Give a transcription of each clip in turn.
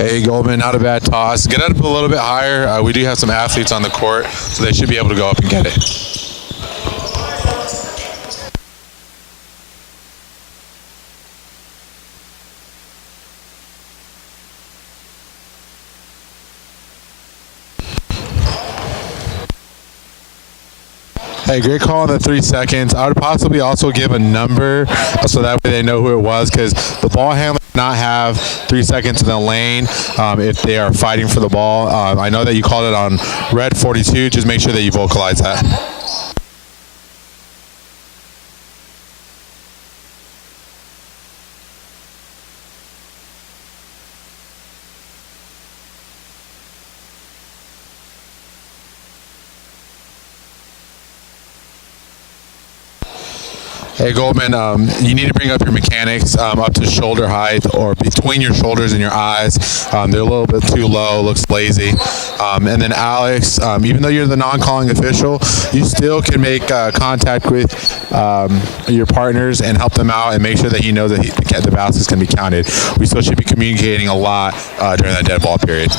Hey, Goldman, not a bad toss. Get up a little bit higher. We do have some athletes on the court, so they should be able to go up and get it. Hey, great call on the 3 seconds. I would possibly also give a number so that way they know who it was, because the ball handler does not have 3 seconds in the lane if they are fighting for the ball. I know that you called it on red 42. Just make sure that you vocalize that. Hey, Goldman, you need to bring up your mechanics up to shoulder height or between your shoulders and your eyes. They're a little bit too low, looks lazy. And then Alex, even though you're the non-calling official, you still can make contact with your partners and help them out and make sure that you know that the baskets can be counted. We still should be communicating a lot during that dead ball period.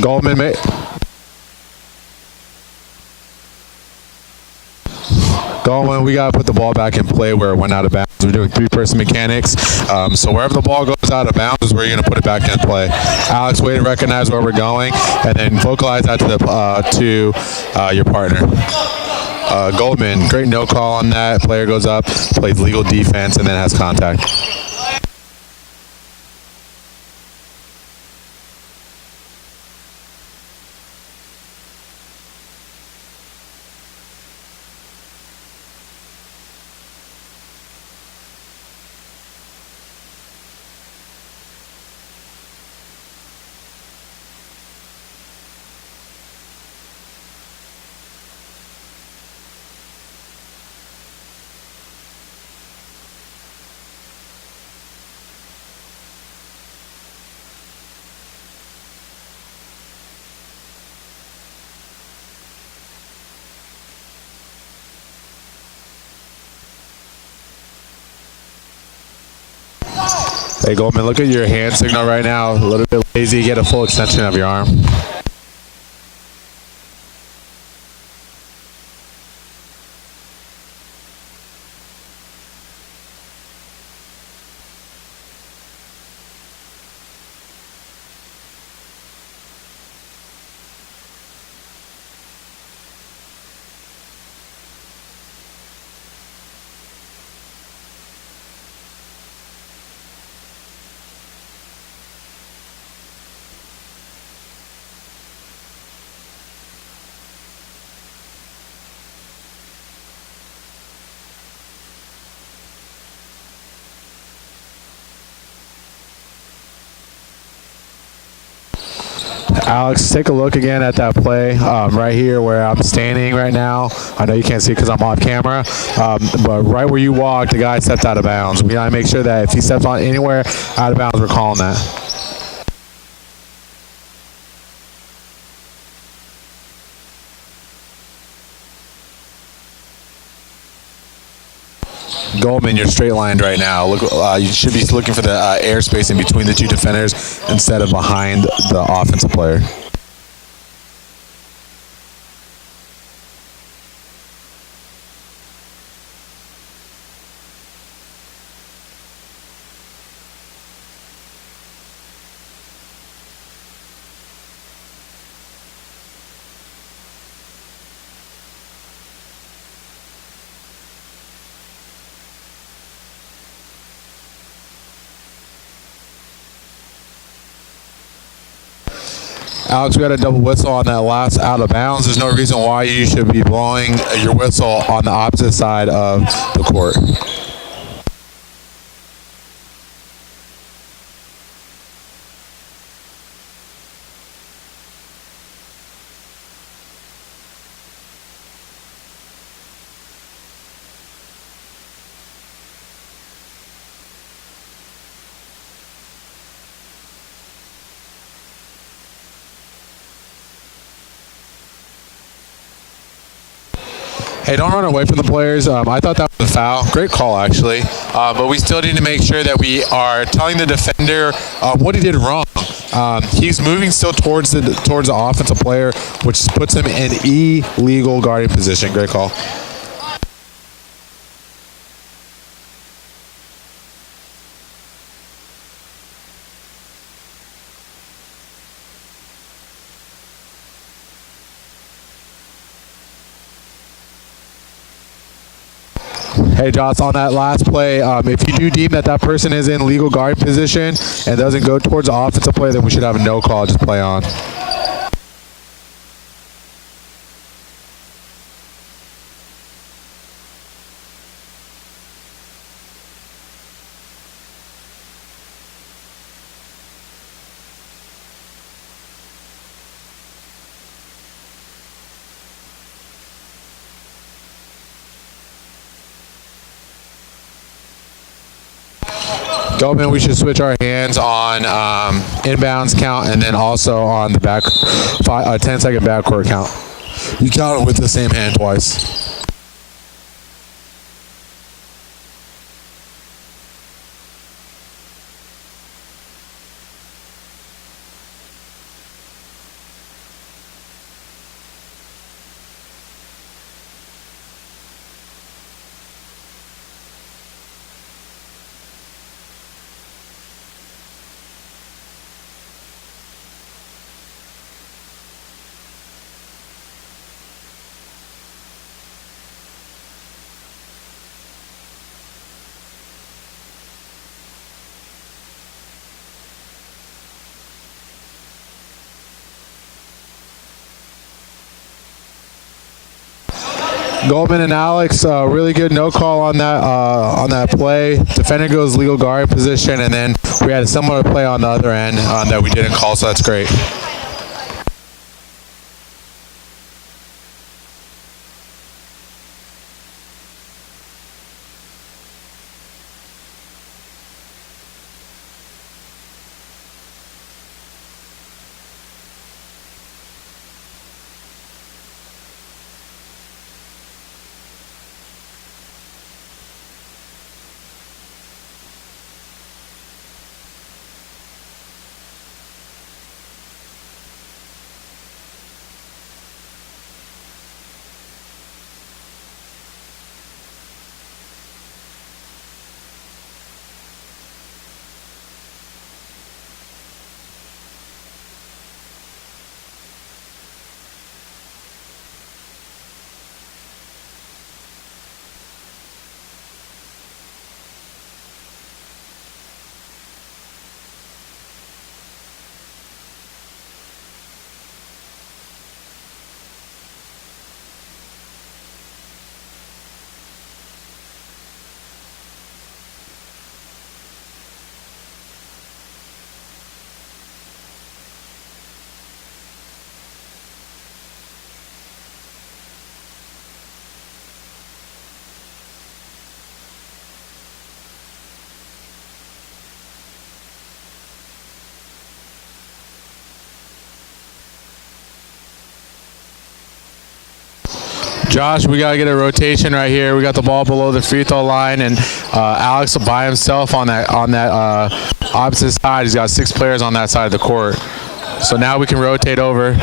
Goldman, Goldman, we got to put the ball back in play where it went out of bounds. We're doing three-person mechanics. So wherever the ball goes out of bounds is where you're going to put it back in play. Alex, way to recognize where we're going, and then vocalize that to your partner. Goldman, great no call on that. Player goes up, plays legal defense, and then has contact. Hey, Goldman, look at your hand signal right now. A little bit lazy. Get a full extension of your arm. Alex, take a look again at that play right here where I'm standing right now. I know you can't see because I'm off camera, but right where you walked, the guy stepped out of bounds. We got to make sure that if he steps on anywhere out of bounds, we're calling that. Goldman, you're straight lined right now. Look, you should be looking for the airspace in between the two defenders instead of behind the offensive player. Alex, we got a double whistle on that last out of bounds. There's no reason why you should be blowing your whistle on the opposite side of the court. Hey, don't run away from the players. I thought that was a foul. Great call, actually. But we still need to make sure that we are telling the defender what he did wrong. He's moving still towards the offensive player, which puts him in illegal guarding position. Great call. Hey, Josh, on that last play, if you do deem that that person is in legal guard position and doesn't go towards the offensive player, then we should have a no call, just play on. Goldman, we should switch our hands on inbounds count and then also on the 10-second backcourt count. You count it with the same hand twice. Goldman and Alex, really good no call on that play. Defender goes legal guard position, and then we had a similar play on the other end that we didn't call, so that's great. Josh, we got to get a rotation right here. We got the ball below the free throw line, and Alex by himself on that opposite side. He's got 6 players on that side of the court. So now we can rotate over.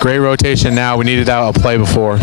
Great rotation now. We needed that a play before.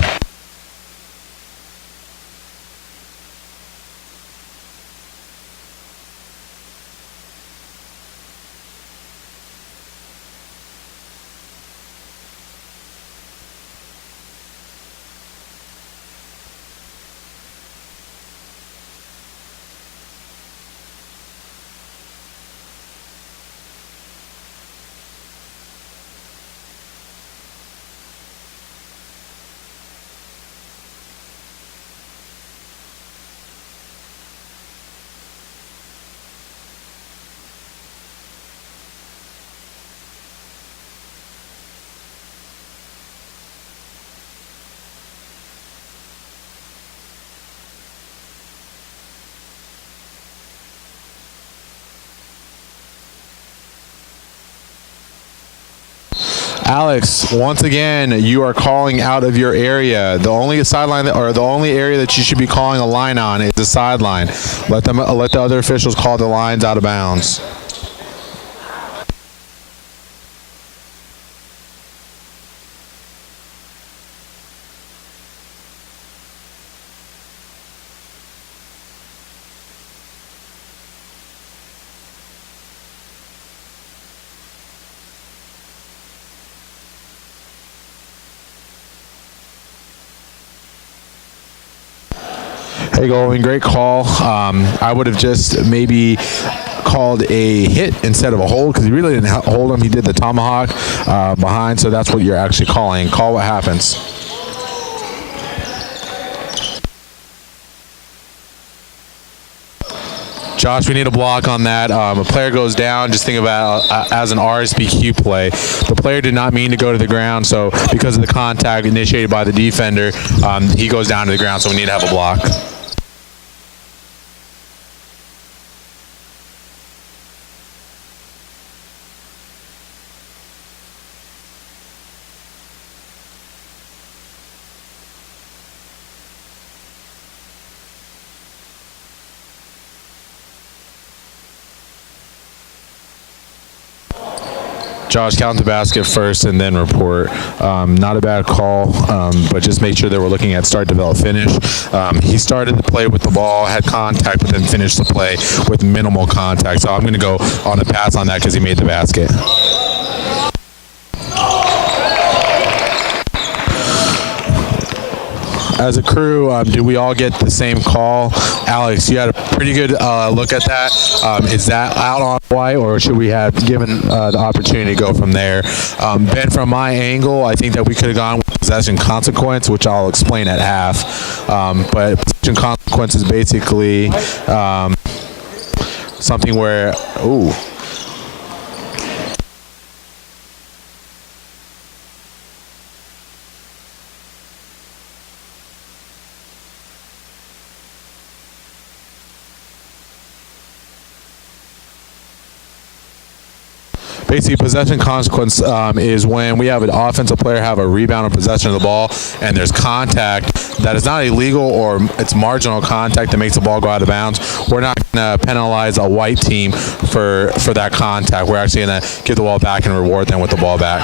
Alex, once again, you are calling out of your area. The only sideline or the only area that you should be calling a line on is the sideline. Let the other officials call the lines out of bounds. Hey, Goldwing, great call. I would have just maybe called a hit instead of a hold because he really didn't hold him. He did the tomahawk behind, so that's what you're actually calling. Call what happens. Josh, we need a block on that. A player goes down. Just think about as an RSBQ play. The player did not mean to go to the ground, so because of the contact initiated by the defender, he goes down to the ground, so we need to have a block. Josh, count the basket first and then report. Not a bad call, but just make sure that we're looking at start, develop, finish. He started the play with the ball, had contact, but then finished the play with minimal contact. So I'm going to go on a pass on that because he made the basket. As a crew, do we all get the same call? Alex, you had a pretty good look at that. Is that out on white, or should we have given the opportunity to go from there? Ben, from my angle, I think that we could have gone with possession consequence, which I'll explain at half. But possession consequence is basically something where, ooh. Basically, possession consequence is when we have an offensive player have a rebound or possession of the ball, and there's contact that is not illegal or it's marginal contact that makes the ball go out of bounds. We're not going to penalize a white team for that contact. We're actually going to give the ball back and reward them with the ball back.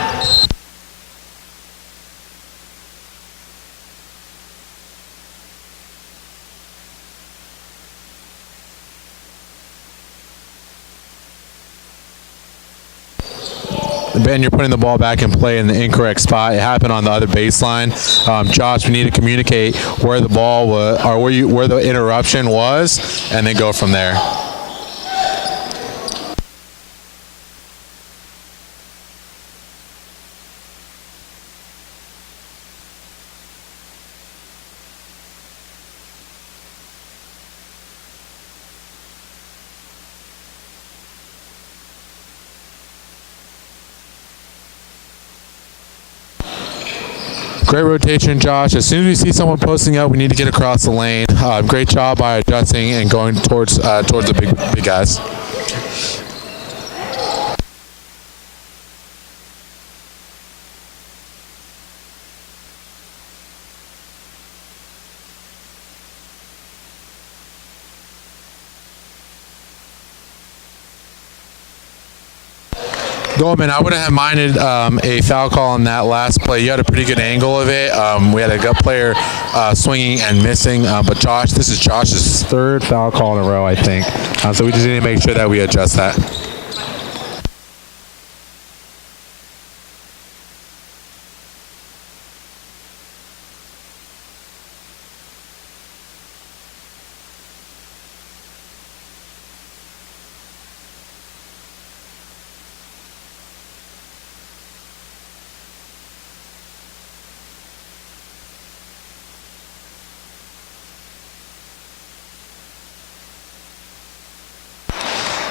Ben, you're putting the ball back in play in the incorrect spot. It happened on the other baseline. Josh, we need to communicate where the ball was, or where the interruption was, and then go from there. Great rotation, Josh. As soon as we see someone posting up, we need to get across the lane. Great job by adjusting and going towards the big guys. Goldman, I wouldn't have minded a foul call on that last play. You had a pretty good angle of it. We had a gut player swinging and missing. But Josh, this is Josh's third foul call in a row, I think. So we just need to make sure that we adjust that.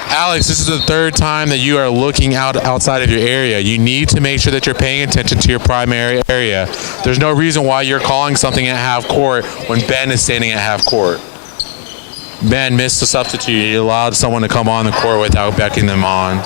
Alex, this is the third time that you are looking outside of your area. You need to make sure that you're paying attention to your primary area. There's no reason why you're calling something at half court when Ben is standing at half court. Ben missed the substitute. He allowed someone to come on the court without beckoning them on.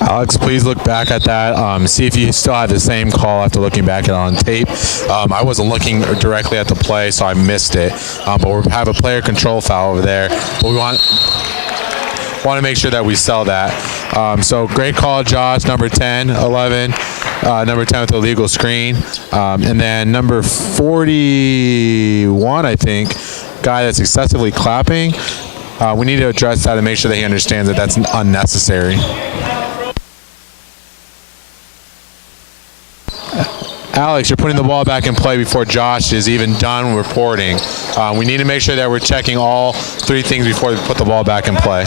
Alex, please look back at that. See if you still have the same call after looking back at it on tape. I wasn't looking directly at the play, so I missed it. But we have a player control foul over there. But we want to make sure that we sell that. So great call, Josh, number 10, 11. Number 10 with the illegal screen. And then number 41, I think, guy that's excessively clapping. We need to address that and make sure that he understands that that's unnecessary. Alex, you're putting the ball back in play before Josh is even done reporting. We need to make sure that we're checking all three things before we put the ball back in play.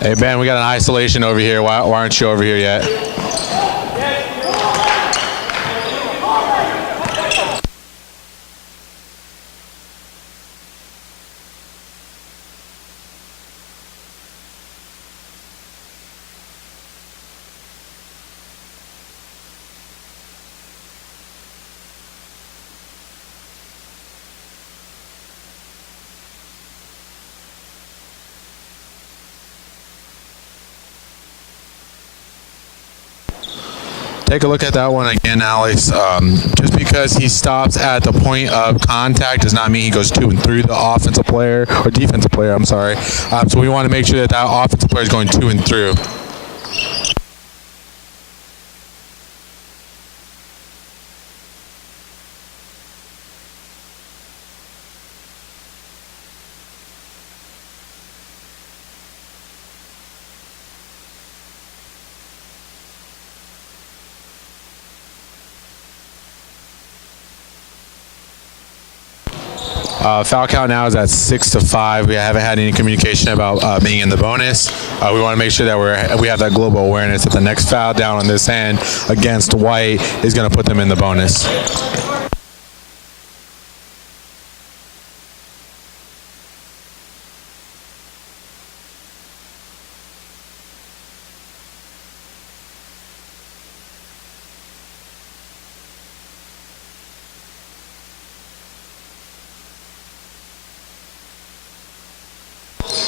Hey, Ben, we got an isolation over here. Why aren't you over here yet? Take a look at that one again, Alex. Just because he stops at the point of contact does not mean he goes to and through the offensive player or defensive player. I'm sorry. So we want to make sure that that offensive player is going to and through. Foul count now is at 6-5. We haven't had any communication about being in the bonus. We want to make sure that we have that global awareness that the next foul down on this end against White is going to put them in the bonus.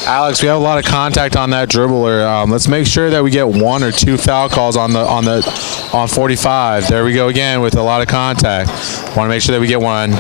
Alex, we have a lot of contact on that dribbler. Let's make sure that we get 1 or 2 foul calls on 45. There we go again with a lot of contact. Want to make sure that we get 1.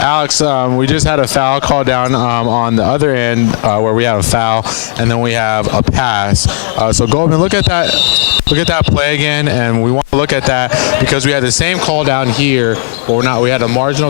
Alex, we just had a foul call down on the other end where we have a foul, and then we have a pass. So Goldman, look at that play again, and we want to look at that because we had the same call down here, but we had a marginal